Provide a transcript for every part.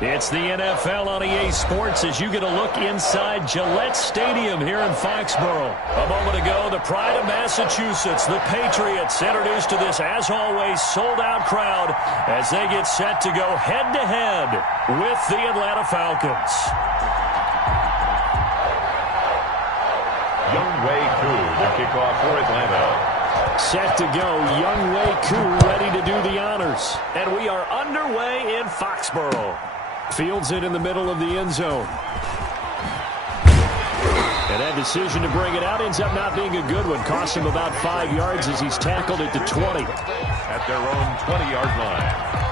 It's the NFL on EA Sports as you get a look inside Gillette Stadium here in Foxborough. A moment ago, the pride of Massachusetts, the Patriots, introduced to this, as always, sold-out crowd as they get set to go head-to-head with the Atlanta Falcons. Younghoe Koo, the kickoff for Atlanta. Set to go, Younghoe Koo ready to do the honors. And we are underway in Foxborough. Fields it in the middle of the end zone. And that decision to bring it out ends up not being a good one. Cost him about 5 yards as he's tackled at the 20. At their own 20-yard line.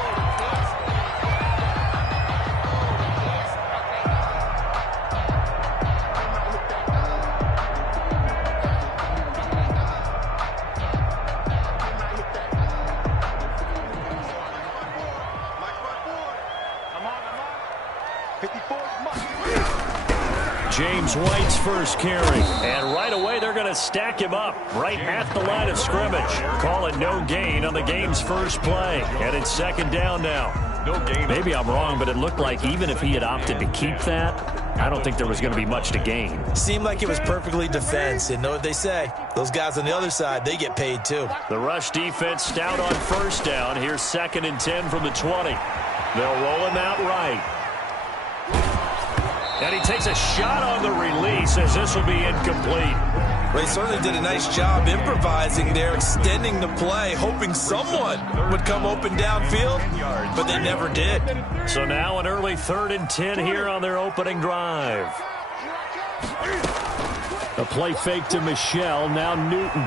James White's first carry. And right away, they're going to stack him up right at the line of scrimmage. Call it no gain on the game's first play. And it's second down now. No gain. Maybe I'm wrong, but it looked like even if he had opted to keep that, I don't think there was going to be much to gain. Seemed like it was perfectly defense. And know what they say? Those guys on the other side, they get paid too. The rush defense stout on first down. Here's 2nd and 10 from the 20. They'll roll him out right. And he takes a shot on the release as this will be incomplete. They certainly did a nice job improvising there, extending the play, hoping someone would come open downfield, but they never did. So now an early 3rd and 10 here on their opening drive. A play fake to Michelle, now Newton.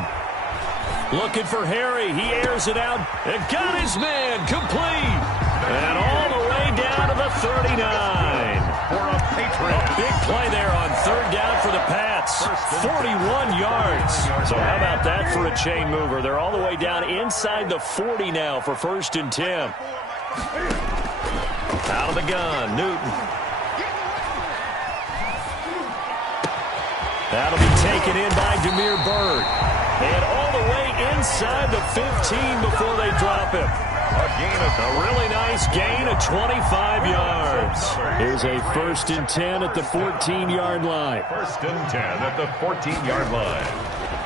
Looking for Harry, he airs it out and got his man complete. And all the way down to the 39. For a Patriot. A big play there on 3rd down for the Pats. 41 yards. So how about that for a chain mover? They're all the way down inside the 40 now for 1st and 10. Out of the gun, Newton. That'll be taken in by Demir Bird. And all the way inside the 15 before they drop him. A really nice gain of 25 yards. Here's a 1st and 10 at the 14-yard line. 1st and 10 at the 14-yard line.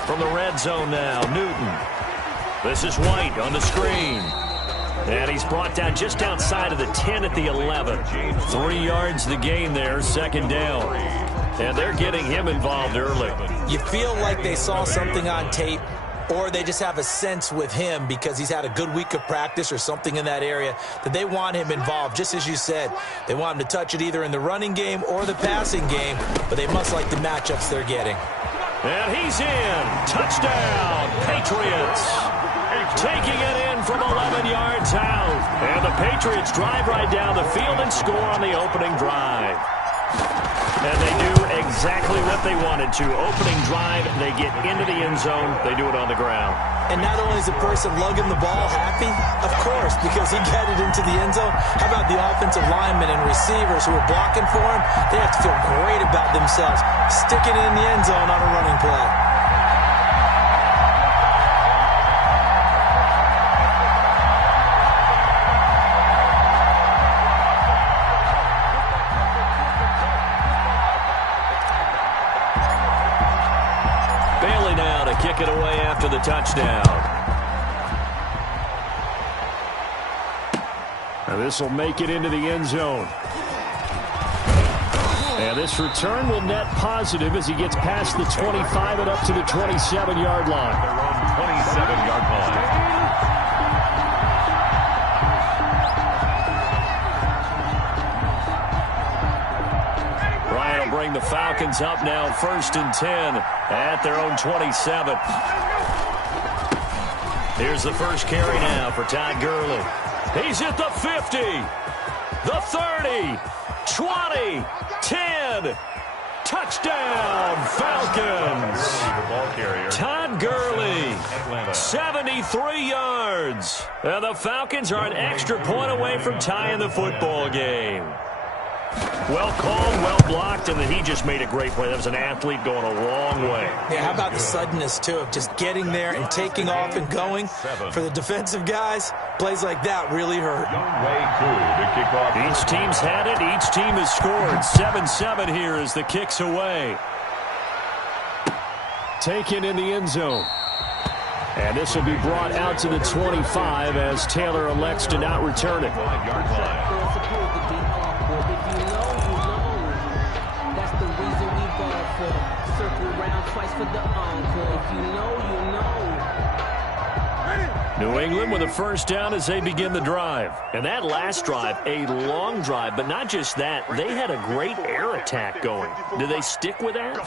From the red zone now, Newton. This is White on the screen. And he's brought down just outside of the 10 at the 11. 3 yards the gain there, 2nd down. And they're getting him involved early. You feel like they saw something on tape, or they just have a sense with him because he's had a good week of practice or something in that area that they want him involved. Just as you said, they want him to touch it either in the running game or the passing game, but they must like the matchups they're getting. And he's in. Touchdown, Patriots. Taking it in from 11 yards out. And the Patriots drive right down the field and score on the opening drive. And they do exactly what they wanted to. Opening drive, they get into the end zone. They do it on the ground. And not only is the person lugging the ball happy, of course, because he got it into the end zone. How about the offensive linemen and receivers who are blocking for him? They have to feel great about themselves, sticking it in the end zone on a running play. Kick it away after the touchdown. And this will make it into the end zone. And this return will net positive as he gets past the 25 and up to the 27-yard line. Their own 27-yard line. Bring the Falcons up now 1st and 10 at their own 27. Here's the first carry now for Todd Gurley. He's at the 50, the 30, 20, 10. Touchdown, Falcons. Todd Gurley, 73 yards. And the Falcons are an extra point away from tying the football game. Well called, well blocked, and then he just made a great play. That was an athlete going a long way. Yeah, how about the suddenness, too, of just getting there and taking off and going? For the defensive guys, Plays like that really hurt. Each team's had it. Each team has scored. 7-7 here as the kick's away. Taken in the end zone. And this will be brought out to the 25 as Taylor elects to not return it. New England with a first down as they begin the drive. And that last drive, a long drive, but not just that. They had a great air attack going. Do they stick with that?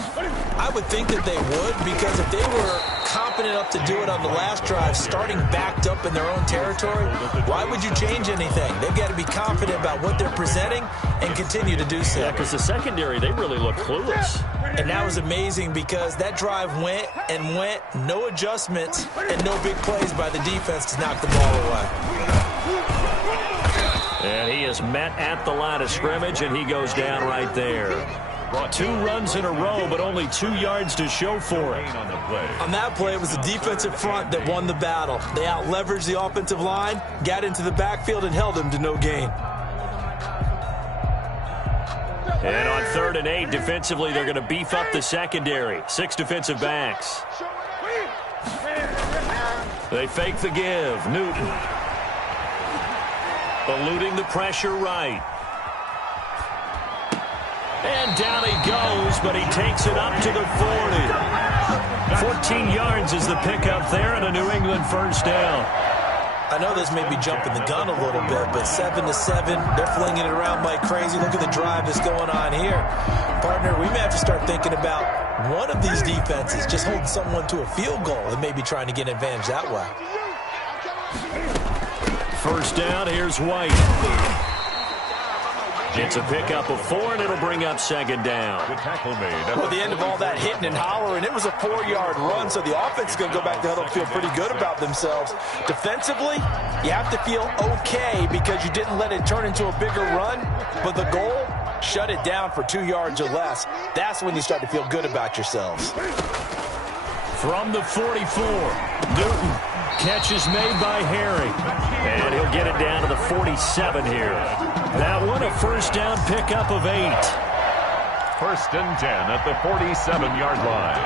I would think that they would, because if they were confident enough to do it on the last drive, starting backed up in their own territory, why would you change anything? They've got to be confident about what they're presenting and continue to do so. Yeah, because the secondary, they really look clueless. And that was amazing because that drive went and went, no adjustments, and no big plays by the defense to knock the ball away. And he is met at the line of scrimmage, and he goes down right there. 2 runs in a row, but only 2 yards to show for it. On that play, it was the defensive front that won the battle. They out-leveraged the offensive line, got into the backfield, and held them to no gain. And on 3rd and 8, defensively, they're going to beef up the secondary. 6 defensive backs. They fake the give. Newton. Eluding the pressure right. And down he goes, but he takes it up to the 40. 14 yards is the pickup there and a New England first down. I know this may be jumping the gun a little bit, but 7-7, they're flinging it around like crazy. Look at the drive that's going on here. Partner, we may have to start thinking about one of these defenses just holding someone to a field goal and maybe trying to get an advantage that way. First down, here's White. It's a pickup of 4, and it'll bring up 2nd down. Well, at the end of all that hitting and hollering, it was a 4-yard run, so the offense is going to go back to huddle and feel pretty good about themselves. Defensively, you have to feel okay because you didn't let it turn into a bigger run, but the goal, shut it down for 2 yards or less. That's when you start to feel good about yourselves. From the 44, Newton. Catch is made by Harry. And he'll get it down to the 47 here. That one a first down pickup of 8. 1st and 10 at the 47-yard line.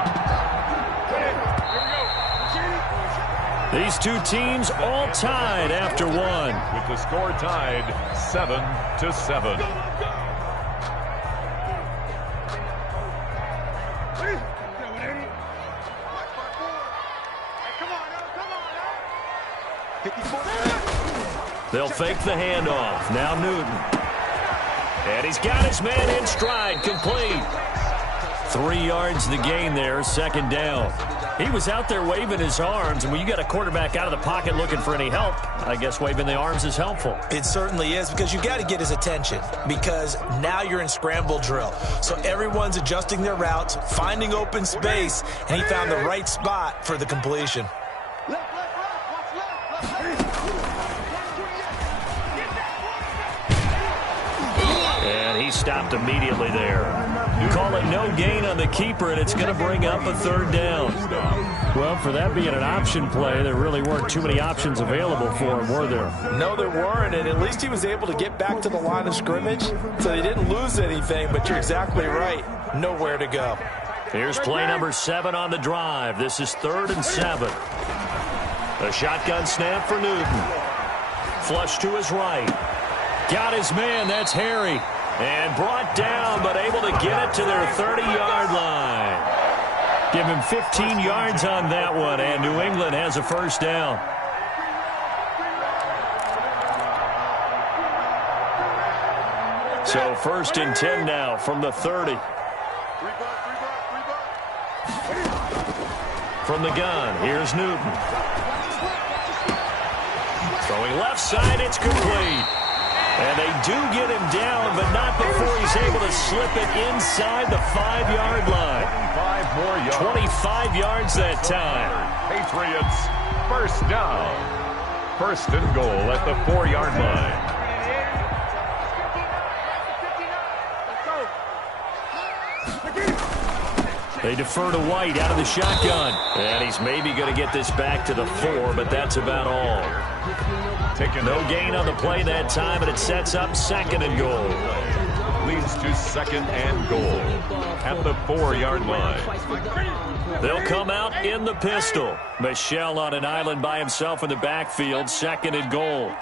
These 2 teams all tied after 1. With the score tied 7-7. They'll fake the handoff. Now Newton. And he's got his man in stride, complete. 3 yards the gain there, 2nd down. He was out there waving his arms, and when you got a quarterback out of the pocket looking for any help, I guess waving the arms is helpful. It certainly is, because you got to get his attention, because now you're in scramble drill. So everyone's adjusting their routes, finding open space, and he found the right spot for the completion. And he stopped immediately there. Call it no gain on the keeper, and it's going to bring up a 3rd down. Well, for that being an option play, there really weren't too many options available for him, were there? No, there weren't, and at least he was able to get back to the line of scrimmage, so they didn't lose anything, but you're exactly right. Nowhere to go. Here's play number 7 on the drive. This is 3rd and 7. A shotgun snap for Newton. Flush to his right. Got his man, that's Harry. And brought down, but able to get it to their 30-yard line. Give him 15 yards on that one, and New England has a first down. So 1st and 10 now from the 30. From the gun, here's Newton. Throwing left side, it's complete. And they do get him down, but not before he's able to slip it inside the 5-yard line. 25 more yards. 25 yards that time. Patriots, first down. 1st and goal at the 4-yard line. They defer to White out of the shotgun. And he's maybe going to get this back to the 4, but that's about all. taken. No gain on the play that time, and it sets up 2nd and goal. Leads to 2nd and goal at the 4-yard line. They'll come out in the pistol. Michel on an island by himself in the backfield, 2nd and goal.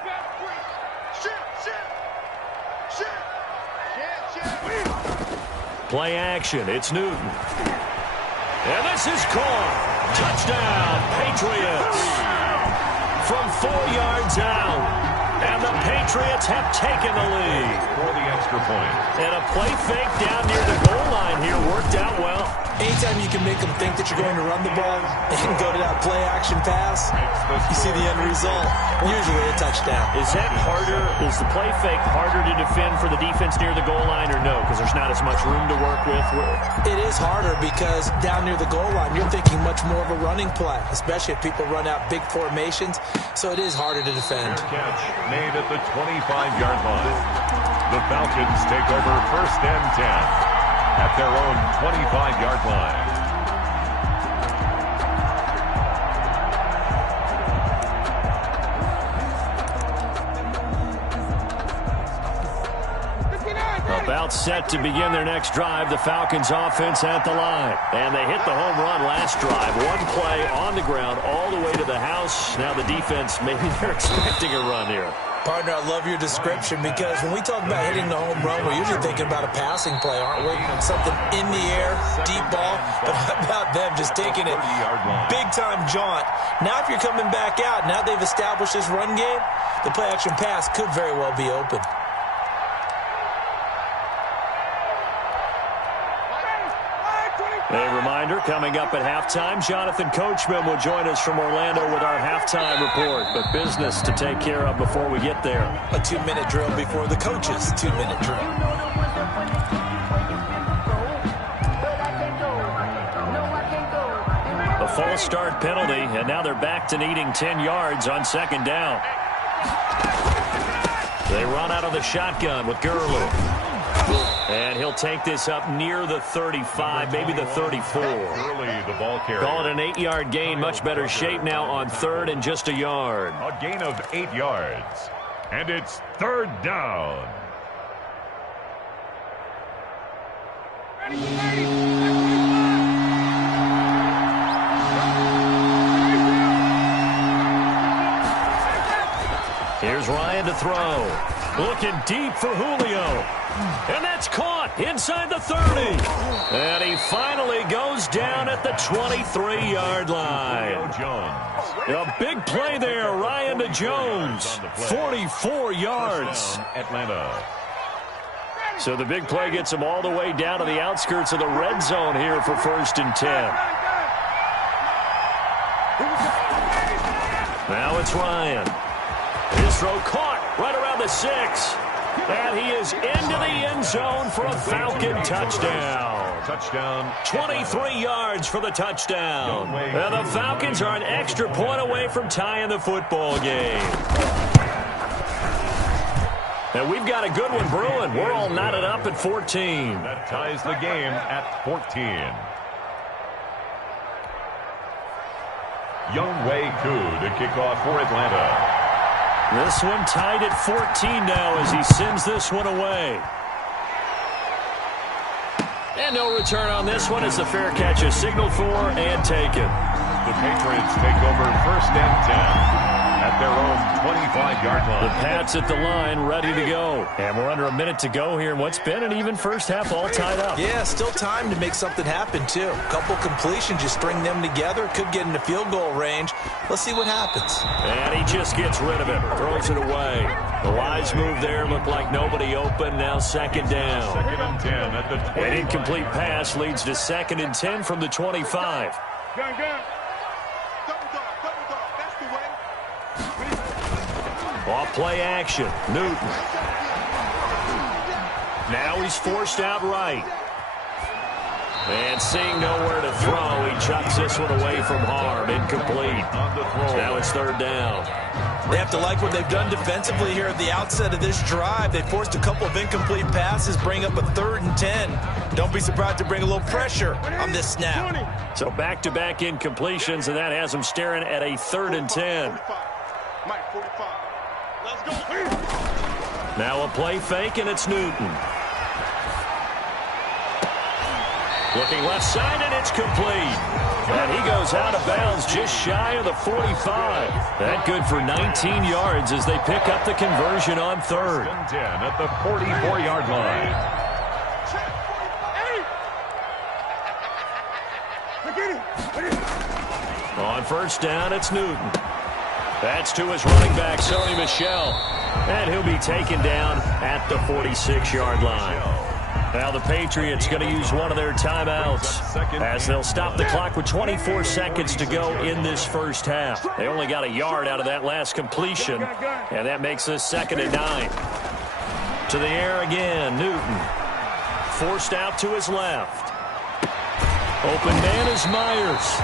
Play action. It's Newton. And this is caught. Touchdown, Patriots. From 4 yards out. And the Patriots have taken the lead. For the extra point. And a play fake down near the goal line here worked out well. Anytime you can make them think that you're going to run the ball and go to that play action pass, you see the end result. Usually a touchdown. Is that harder? Is the play fake harder to defend for the defense near the goal line or no? Because there's not as much room to work with. It is harder because down near the goal line, you're thinking much more of a running play, especially if people run out big formations. So it is harder to defend. Fair catch made at the 25-yard line. The Falcons take over 1st and 10. At their own 25-yard line. About set to begin their next drive, the Falcons offense at the line. And they hit the home run last drive. One play on the ground all the way to the house. Now the defense, maybe they're expecting a run here. Partner, I love your description because when we talk about hitting the home run, we're usually thinking about a passing play, aren't we? Something in the air, deep ball. But how about them just taking it big-time jaunt? Now if you're coming back out, now they've established this run game, the play-action pass could very well be open. A reminder, coming up at halftime, Jonathan Coachman will join us from Orlando with our halftime report. But business to take care of before we get there. A 2-minute drill before the coach's 2-minute drill. A false start penalty, and now they're back to needing 10 yards on 2nd down. They run out of the shotgun with Gurley. And he'll take this up near the 35, maybe the 34. Early, the ball carrier. Call it an 8-yard gain. Much better shape now on 3rd and just a yard. A gain of 8 yards. And it's 3rd down. Here's Ryan to throw. Looking deep for Julio. And that's caught inside the 30. And he finally goes down at the 23-yard line. A big play there, Ryan to Jones. 44 yards. Atlanta. So the big play gets him all the way down to the outskirts of the red zone here for 1st and 10. Now it's Ryan. His throw caught right around the 6. And he is into the end zone for a Falcon touchdown. Touchdown. 23 yards for the touchdown. And the Falcons are an extra point away from tying the football game. And we've got a good one brewing. We're all knotted up at 14. That ties the game at 14. Younghoe Koo to kick off for Atlanta. This one tied at 14 now as he sends this one away. And no return on this one as the fair catch is signaled for and taken. The Patriots take over 1st and 10 at their own 25-yard line. The Pats at the line ready to go. And we're under a minute to go here in what's been an even first half all tied up. Yeah, still time to make something happen, too. A couple completions, you string them together, could get into field goal range. Let's see what happens. And he just gets rid of it, throws it away. The wise move there looked like nobody open. Now 2nd down. 2nd and 10 at the 20. An incomplete pass leads to 2nd and 10 from the 25. Off play action. Newton. Now he's forced out right. And seeing nowhere to throw, he chucks this one away from harm. Incomplete. Now it's 3rd down. They have to like what they've done defensively here at the outset of this drive. They forced a couple of incomplete passes, bring up a 3rd and 10. Don't be surprised to bring a little pressure on this snap. So back-to-back incompletions, and that has them staring at a 3rd and 10. Now a play fake, and it's Newton. Looking left side, and it's complete. And he goes out of bounds just shy of the 45. That good for 19 yards as they pick up the conversion on third. 10 at the 44-yard line. On first down, it's Newton. That's to his running back, Sony Michel. And he'll be taken down at the 46-yard line. Now the Patriots going to use one of their timeouts as they'll stop the clock with 24 seconds to go in this first half. They only got a yard out of that last completion, and that makes this 2nd and 9. To the air again, Newton. Forced out to his left. Open man is Myers.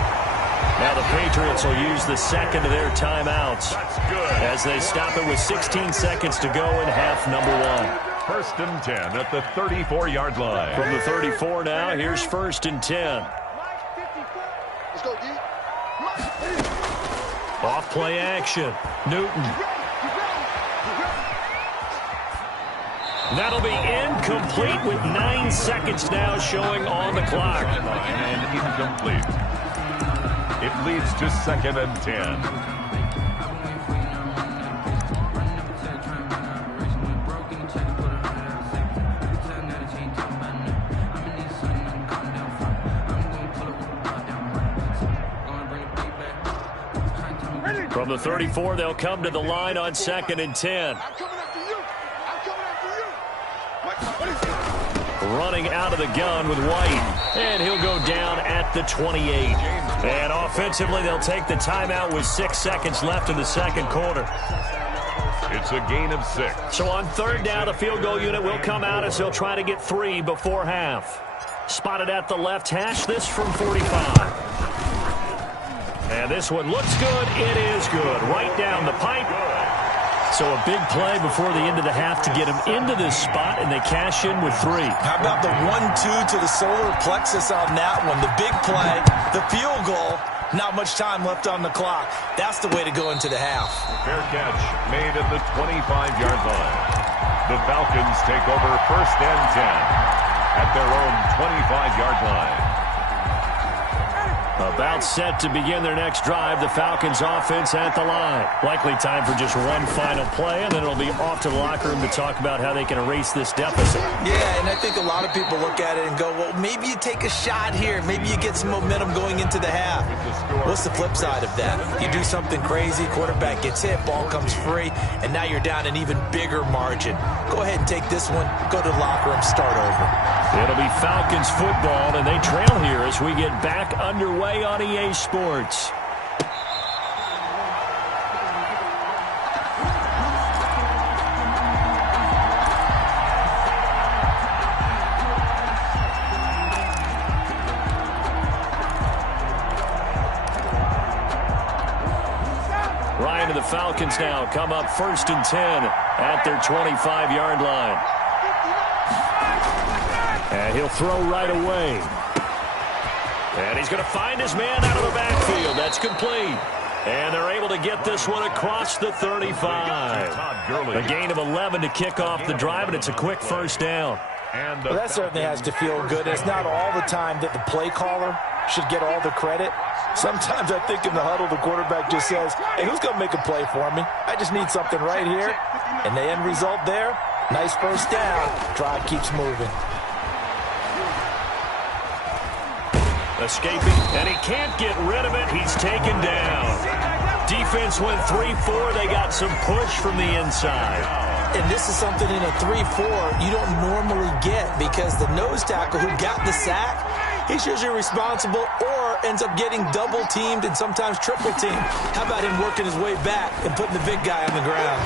Now the Patriots will use the second of their timeouts as they stop it with 16 seconds to go in half number 1. 1st and 10 at the 34-yard line. From the 34 now, here's 1st and 10. Let's go, D. Off play action. Newton. That'll be incomplete with 9 seconds now showing on the clock. And incomplete. It leads to 2nd and 10. From the 34, they'll come to the line on 2nd and 10. Running out of the gun with White, and he'll go down at the 28. And offensively, they'll take the timeout with 6 seconds left in the second quarter. It's a gain of 6. So on 3rd down, the field goal unit will come out as they'll try to get 3 before half. Spotted at the left hash, this from 45. And this one looks good. It is good. Right down the pipe. So a big play before the end of the half to get him into this spot, and they cash in with 3. How about the 1-2 to the solar plexus on that one? The big play, the field goal, not much time left on the clock. That's the way to go into the half. Fair catch made at the 25-yard line. The Falcons take over 1st and 10 at their own 25-yard line. About set to begin their next drive, the Falcons offense at the line. Likely time for just one final play, and then it'll be off to the locker room to talk about how they can erase this deficit. Yeah, and I think a lot of people look at it and go, well, maybe you take a shot here. Maybe you get some momentum going into the half. What's the flip side of that? You do something crazy, quarterback gets hit, ball comes free, and now you're down an even bigger margin. Go ahead and take this one, go to the locker room, start over. It'll be Falcons football, and they trail here as we get back underway on EA Sports. Ryan and the Falcons now come up 1st and 10 at their 25-yard line. And he'll throw right away. And he's going to find his man out of the backfield. That's complete. And they're able to get this one across the 35. A gain of 11 to kick off the drive, and it's a quick 1st down. Well, that certainly has to feel good. It's not all the time that the play caller should get all the credit. Sometimes I think in the huddle, the quarterback just says, hey, who's going to make a play for me? I just need something right here. And the end result there, nice 1st down. Drive keeps moving. Escaping, and he can't get rid of it. He's taken down. Defense went 3-4. They got some push from the inside. And this is something in a 3-4 you don't normally get because the nose tackle who got the sack, he's usually responsible or ends up getting double-teamed and sometimes triple-teamed. How about him working his way back and putting the big guy on the ground?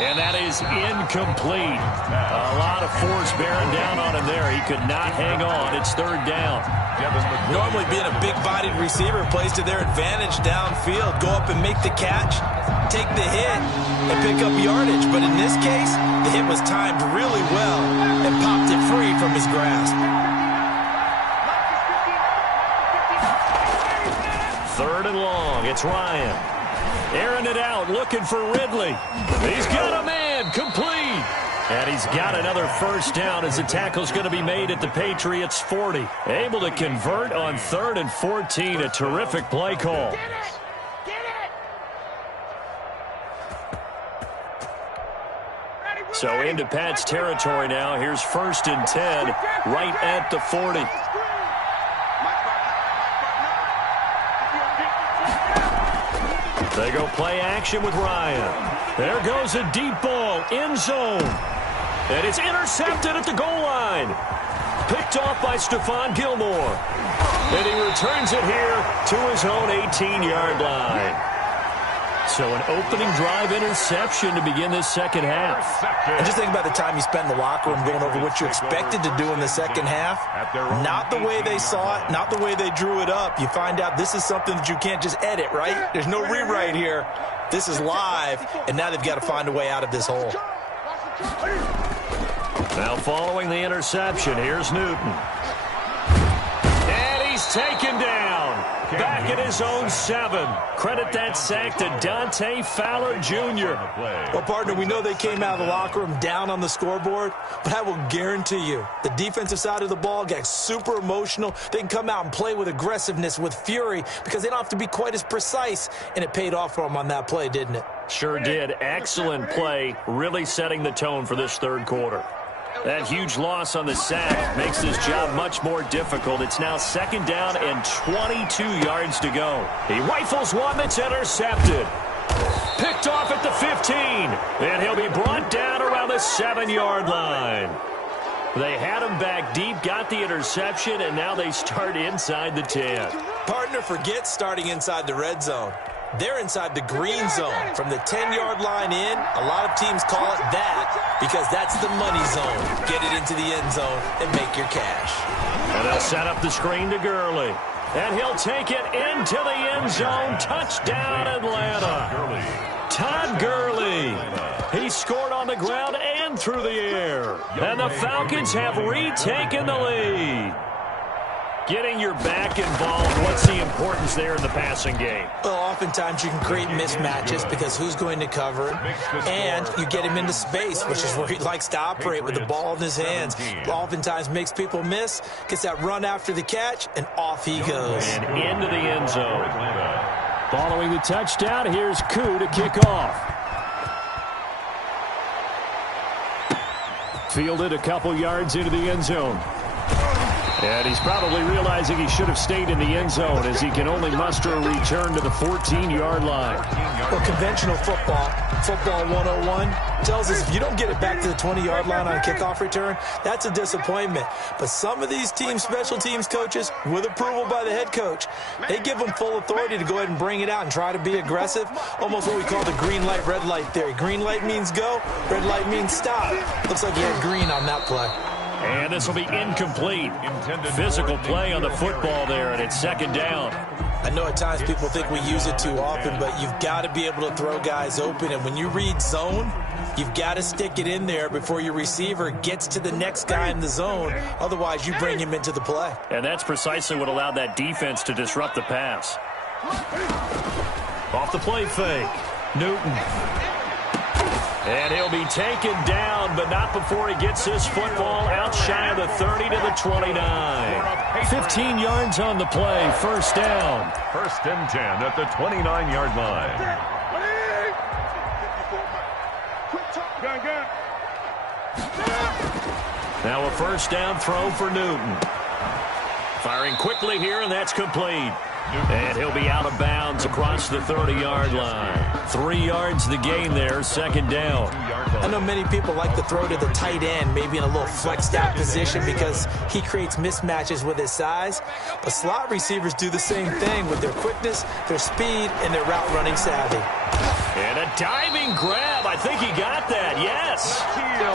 And that is incomplete. A lot of force bearing down on him there. He could not hang on. It's 3rd down. Normally being a big-bodied receiver plays to their advantage downfield. Go up and make the catch, take the hit, and pick up yardage. But in this case, the hit was timed really well and popped it free from his grasp. 3rd and long. It's Ryan. Airing it out, looking for Ridley. He's got a man, complete. And he's got another first down as the tackle's going to be made at the Patriots' 40. Able to convert on 3rd and 14. A terrific play call. So into Pat's territory now. Here's 1st and 10 right at the 40. They go play action with Ryan. There goes a deep ball, end zone. And it's intercepted at the goal line. Picked off by Stephon Gilmore. And he returns it here to his own 18-yard line. So an opening drive interception to begin this second half. And just think about the time you spend in the locker room going over what you expected to do in the second half. Not the way they saw it, not the way they drew it up. You find out this is something that you can't just edit, right? There's no rewrite here. This is live, and now they've got to find a way out of this hole. Now following the interception, here's Newton. And he's taken down. Back at his own 7. Credit that sack to Dante Fowler Jr. Well, partner, we know they came out of the locker room down on the scoreboard, but I will guarantee you the defensive side of the ball got super emotional. They can come out and play with aggressiveness, with fury, because they don't have to be quite as precise, and it paid off for them on that play, didn't it? Sure did. Excellent play, really setting the tone for this third quarter. That huge loss on the sack makes this job much more difficult. It's now 2nd down and 22 yards to go. He rifles one that's intercepted. Picked off at the 15. And he'll be brought down around the 7-yard line. They had him back deep, got the interception, and now they start inside the 10. Partner, forget starting inside the red zone. They're inside the green zone. From the 10-yard line in, a lot of teams call it that because that's the money zone. Get it into the end zone and make your cash. And they'll set up the screen to Gurley. And he'll take it into the end zone. Touchdown, Atlanta. Todd Gurley. He scored on the ground and through the air. And the Falcons have retaken the lead. Getting your back involved, what's the importance there in the passing game? Well, oftentimes you can create mismatches because who's going to cover him, and you get him into space, which is where he likes to operate with the ball in his hands. Oftentimes makes people miss, gets that run after the catch, and off he goes. And into the end zone. Following the touchdown, here's Koo to kick off. Fielded a couple yards into the end zone. And he's probably realizing he should have stayed in the end zone as he can only muster a return to the 14-yard line. Well, conventional football 101, tells us if you don't get it back to the 20-yard line on a kickoff return, that's a disappointment. But some of these teams, special teams coaches, with approval by the head coach, they give them full authority to go ahead and bring it out and try to be aggressive, almost what we call the green light, red light theory. Green light means go, red light means stop. Looks like he had green on that play. And this will be incomplete. Physical play on the football there, and it's 2nd down. I know at times people think we use it too often, but you've got to be able to throw guys open. And when you read zone, you've got to stick it in there before your receiver gets to the next guy in the zone. Otherwise, you bring him into the play. And that's precisely what allowed that defense to disrupt the pass. Off the play fake. Newton. And he'll be taken down, but not before he gets his football out shy of the 30 to the 29. 15 yards on the play, 1st down. 1st and 10 at the 29-yard line. Now a 1st down throw for Newton. Firing quickly here, and that's complete. And he'll be out of bounds across the 30-yard line. 3 yards the gain there, 2nd down. I know many people like to throw to the tight end, maybe in a little flexed out position because he creates mismatches with his size. But slot receivers do the same thing with their quickness, their speed, and their route running savvy. And a diving grab. I think he got that, yes.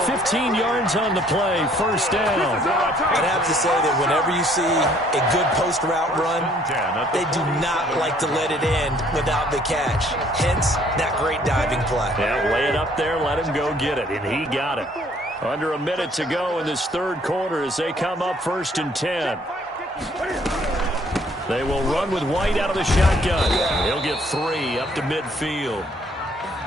15 yards on the play, 1st down. I'd have to say that whenever you see a good post route run, they do not like to let it end without the catch. Hence, that great diving play. Yeah, lay it up there, let him go get it, and he got it. Under a minute to go in this third quarter as they come up 1st and 10. They will run with White out of the shotgun. He'll get 3 up to midfield.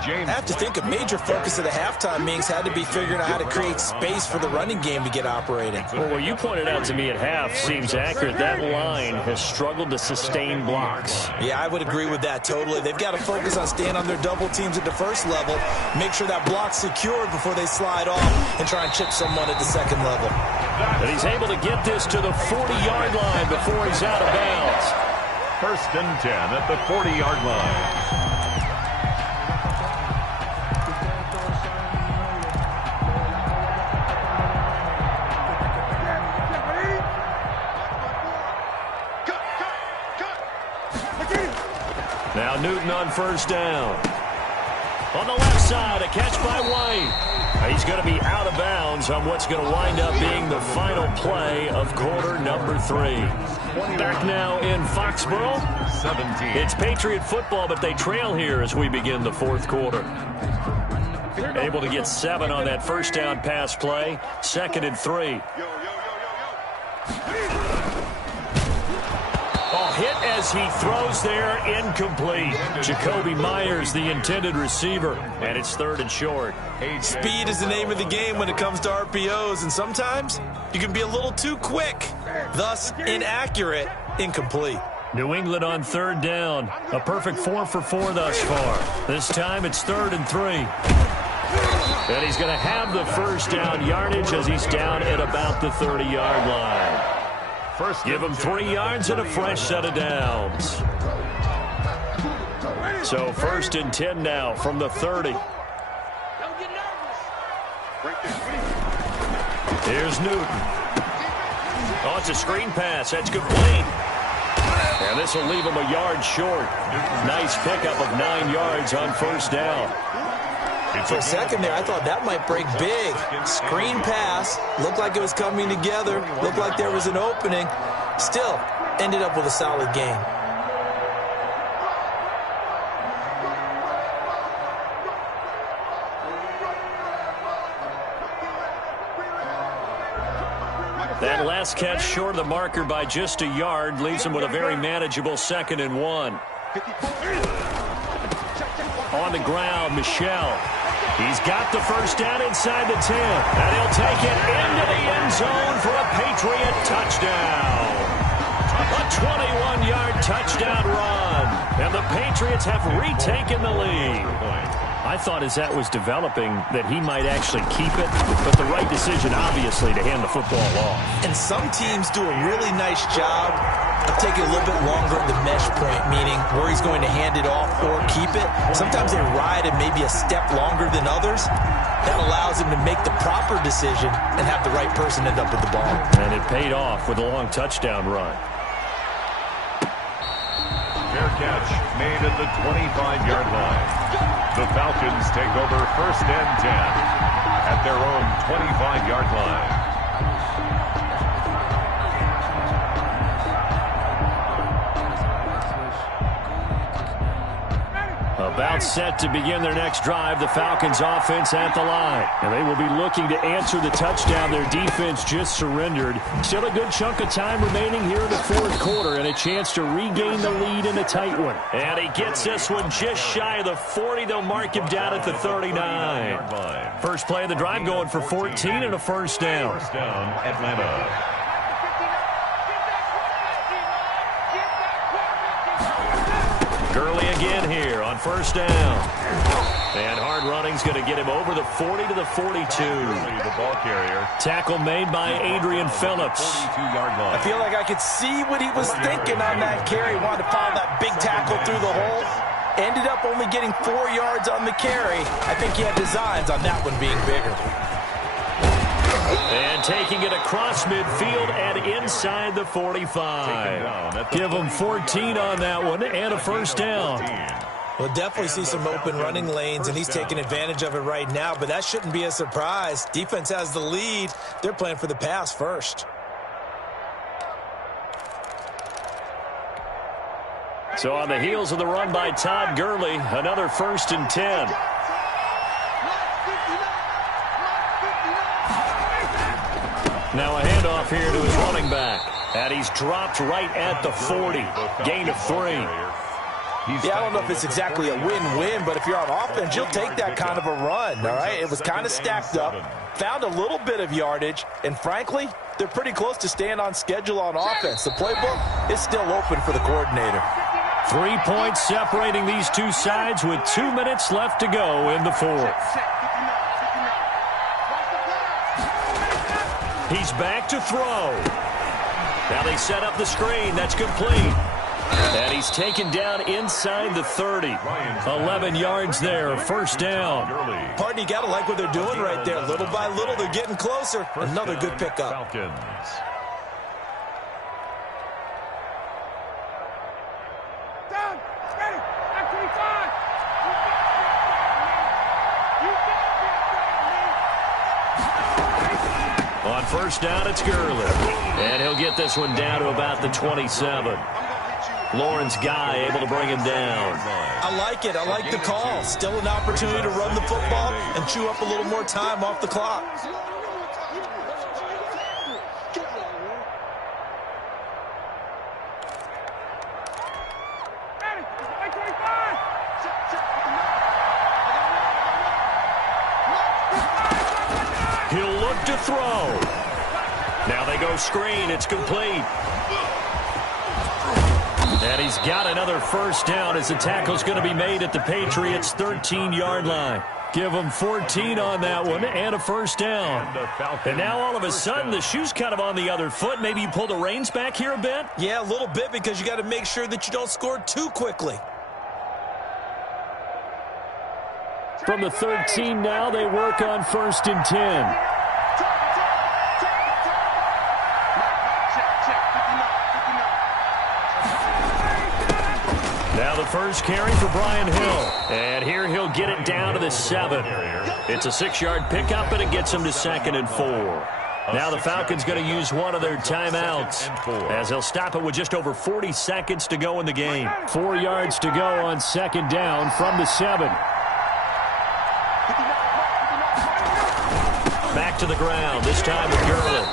I have to think a major focus of the halftime meetings had to be figuring out how to create space for the running game to get operating. Well, what you pointed out to me at half seems accurate. That line has struggled to sustain blocks. Yeah, I would agree with that totally. They've got to focus on staying on their double teams at the first level, make sure that block's secured before they slide off and try and chip someone at the second level. And he's able to get this to the 40-yard line before he's out of bounds. 1st and 10 at the 40-yard line. Now Newton on 1st down. On the left side, a catch by White. He's going to be out of bounds on what's going to wind up being the final play of quarter number 3. Back now in Foxborough. 17. It's Patriot football, but they trail here as we begin the 4th quarter. Able to get 7 on that 1st down pass play. 2nd and 3. Hit as he throws there, incomplete. Jacoby Myers, the intended receiver, and it's 3rd and short. Speed is the name of the game when it comes to RPOs, and sometimes you can be a little too quick, thus inaccurate, incomplete. New England on 3rd down. A perfect 4 for 4 thus far. This time it's 3rd and 3. And he's going to have the 1st down yardage as he's down at about the 30-yard line. Give him 3 yards and a fresh set of downs. So 1st and 10 now from the 30. Here's Newton. Oh, it's a screen pass. That's complete. And this will leave him a yard short. Nice pickup of 9 yards on 1st down. For a second there, I thought that might break big. Screen pass. Looked like it was coming together. Looked like there was an opening. Still, ended up with a solid game. That last catch short of the marker by just a yard leaves him with a very manageable 2nd and 1. On the ground, Michel. He's got the 1st down inside the 10. And he'll take it into the end zone for a Patriot touchdown. A 21-yard touchdown run. And the Patriots have retaken the lead. I thought as that was developing that he might actually keep it, but the right decision, obviously, to hand the football off. And some teams do a really nice job of taking a little bit longer at the mesh point, meaning where he's going to hand it off or keep it. Sometimes they ride it maybe a step longer than others. That allows him to make the proper decision and have the right person end up with the ball. And it paid off with a long touchdown run. Fair catch made at the 25-yard line. The Falcons take over 1st and 10 at their own 25-yard line. About set to begin their next drive, the Falcons offense at the line. And they will be looking to answer the touchdown their defense just surrendered. Still a good chunk of time remaining here in the 4th quarter and a chance to regain the lead in a tight one. And he gets this one just shy of the 40. They'll mark him down at the 39. First play of the drive going for 14 and a 1st down. 1st down, Atlanta. Gurley again here on 1st down. And hard running's going to get him over the 40 to the 42. The ball carrier. Tackle made by Adrian Phillips. 42-yard line. I feel like I could see what he was thinking on that carry. Wanted to pile that big tackle through the hole. Ended up only getting 4 yards on the carry. I think he had designs on that one being bigger. And taking it across midfield and inside the 45. Give him 14 on that one and a 1st down. We'll definitely see some open running lanes, and he's taking advantage of it right now, but that shouldn't be a surprise. Defense has the lead. They're playing for the pass first. So on the heels of the run by Todd Gurley, another 1st and 10. Now a handoff here to his running back. And he's dropped right at the 40. Gain of 3. Yeah, I don't know if it's exactly a win-win, but if you're on offense, you'll take that kind of a run, all right? It was kind of stacked up, found a little bit of yardage, and frankly, they're pretty close to staying on schedule on offense. The playbook is still open for the coordinator. 3 points separating these two sides with 2 minutes left to go in the fourth. He's back to throw. Now they set up the screen. That's complete. And he's taken down inside the 30. 11 yards there, first down. Pardon, you got to like what they're doing right there. Little by little, they're getting closer. Another good pickup. Falcons. On first down, it's Gurley. And he'll get this one down to about the 27. Lawrence Guy able to bring him down. I like it. I like the call. Still an opportunity to run the football and chew up a little more time off the clock. He'll look to throw. Now they go screen. It's complete. And he's got another first down as the tackle's going to be made at the Patriots' 13-yard line. Give them 14 on that one and a first down. And now all of a sudden the shoe's kind of on the other foot. Maybe you pull the reins back here a bit? Yeah, a little bit, because you got to make sure that you don't score too quickly. From the 13 now, they work on 1st and 10. Now the first carry for Brian Hill. And here he'll get it down to the 7. It's a 6-yard pickup, and it gets him to 2nd and 4. Now the Falcons going to use one of their timeouts as they'll stop it with just over 40 seconds to go in the game. 4 yards to go on 2nd down from the 7. Back to the ground, this time with Gurley.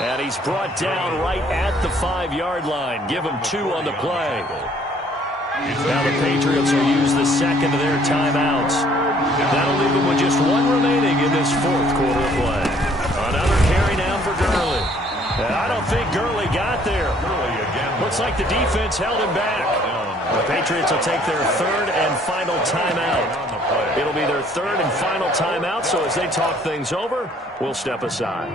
And he's brought down right at the 5-yard line. Give him 2 on the play. Now the Patriots will use the second of their timeouts. That'll leave them with just 1 remaining in this 4th quarter of play. Another carry now for Gurley. And I don't think Gurley got there. Looks like the defense held him back. The Patriots will take their 3rd and final timeout. It'll be their 3rd and final timeout, so as they talk things over, we'll step aside.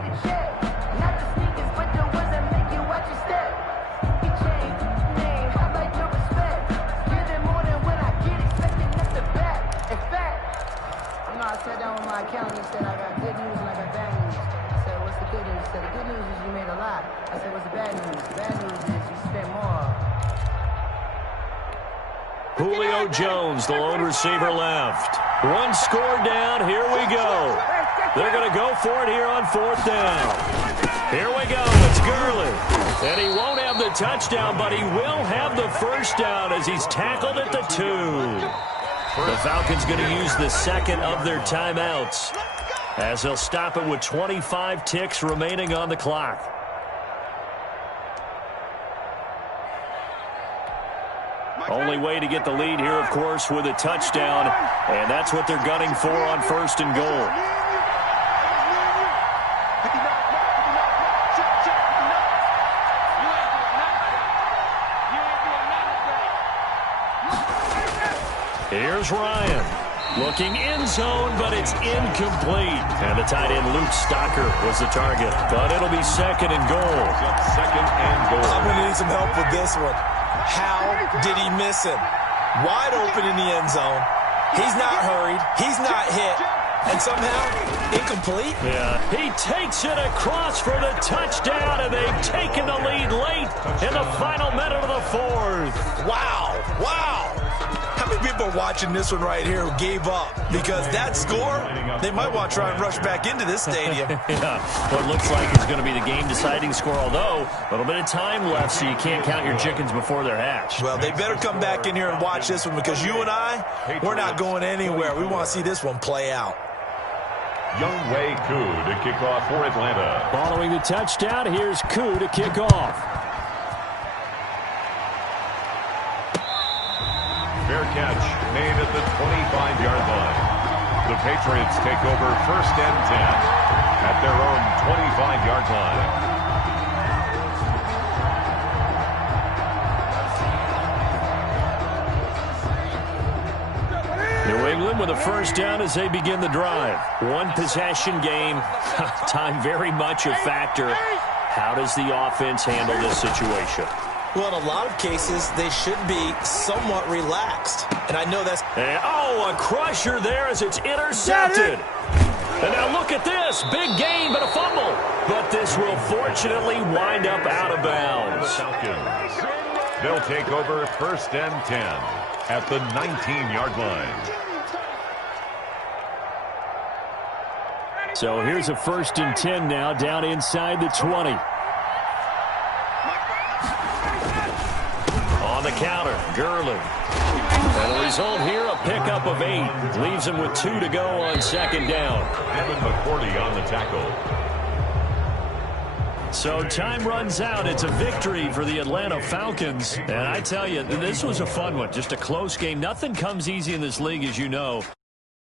I sat down with my accountant and said I got good news and I got bad news. I said, what's the good news? He said, the good news is you made a lot. I said, what's the bad news? The bad news is you spent more. Julio Jones, the lone receiver, left. 1 score down. Here we go. They're going to go for it here on 4th down. Here we go. It's Gurley. And he won't have the touchdown, but he will have the first down as he's tackled at the 2. The Falcons going to use the 2nd of their timeouts as they'll stop it with 25 ticks remaining on the clock. Only way to get the lead here, of course, with a touchdown, and that's what they're gunning for on 1st and goal. Here's Ryan. Looking end zone, but it's incomplete. And the tight end, Luke Stocker, was the target. But it'll be 2nd and goal. 2nd and goal. I'm going to need some help with this one. How did he miss him? Wide open in the end zone. He's not hurried. He's not hit. And somehow, incomplete? Yeah, he takes it across for the touchdown, and they've taken the lead late in the final minute of the 4th. Wow. Wow. How many people are watching this one right here who gave up? Because that score, they might want to try and rush back into this stadium. Yeah, what looks like is going to be the game-deciding score, although a little bit of time left, so you can't count your chickens before they're hatched. Well, they better come back in here and watch this one, because you and I, we're not going anywhere. We want to see this one play out. Younghoe Koo to kick off for Atlanta. Following the touchdown, here's Koo to kick off. Fair catch made at the 25-yard line. The Patriots take over 1st and 10 at their own 25-yard line. New England with a first down as they begin the drive. One possession game. Time very much a factor. How does the offense handle this situation? Well, in a lot of cases, they should be somewhat relaxed. And I know that's... a crusher there as it's intercepted. And now look at this. Big gain, but a fumble. But this will fortunately wind up out of bounds. They'll take over 1st and 10 at the 19-yard line. So here's a 1st and 10 now down inside the 20. On the counter, Gurley. And the result here, a pickup of 8. Leaves him with 2 to go on 2nd down. Evan McCourty on the tackle. So time runs out. It's a victory for the Atlanta Falcons. And I tell you, this was a fun one. Just a close game. Nothing comes easy in this league, as you know.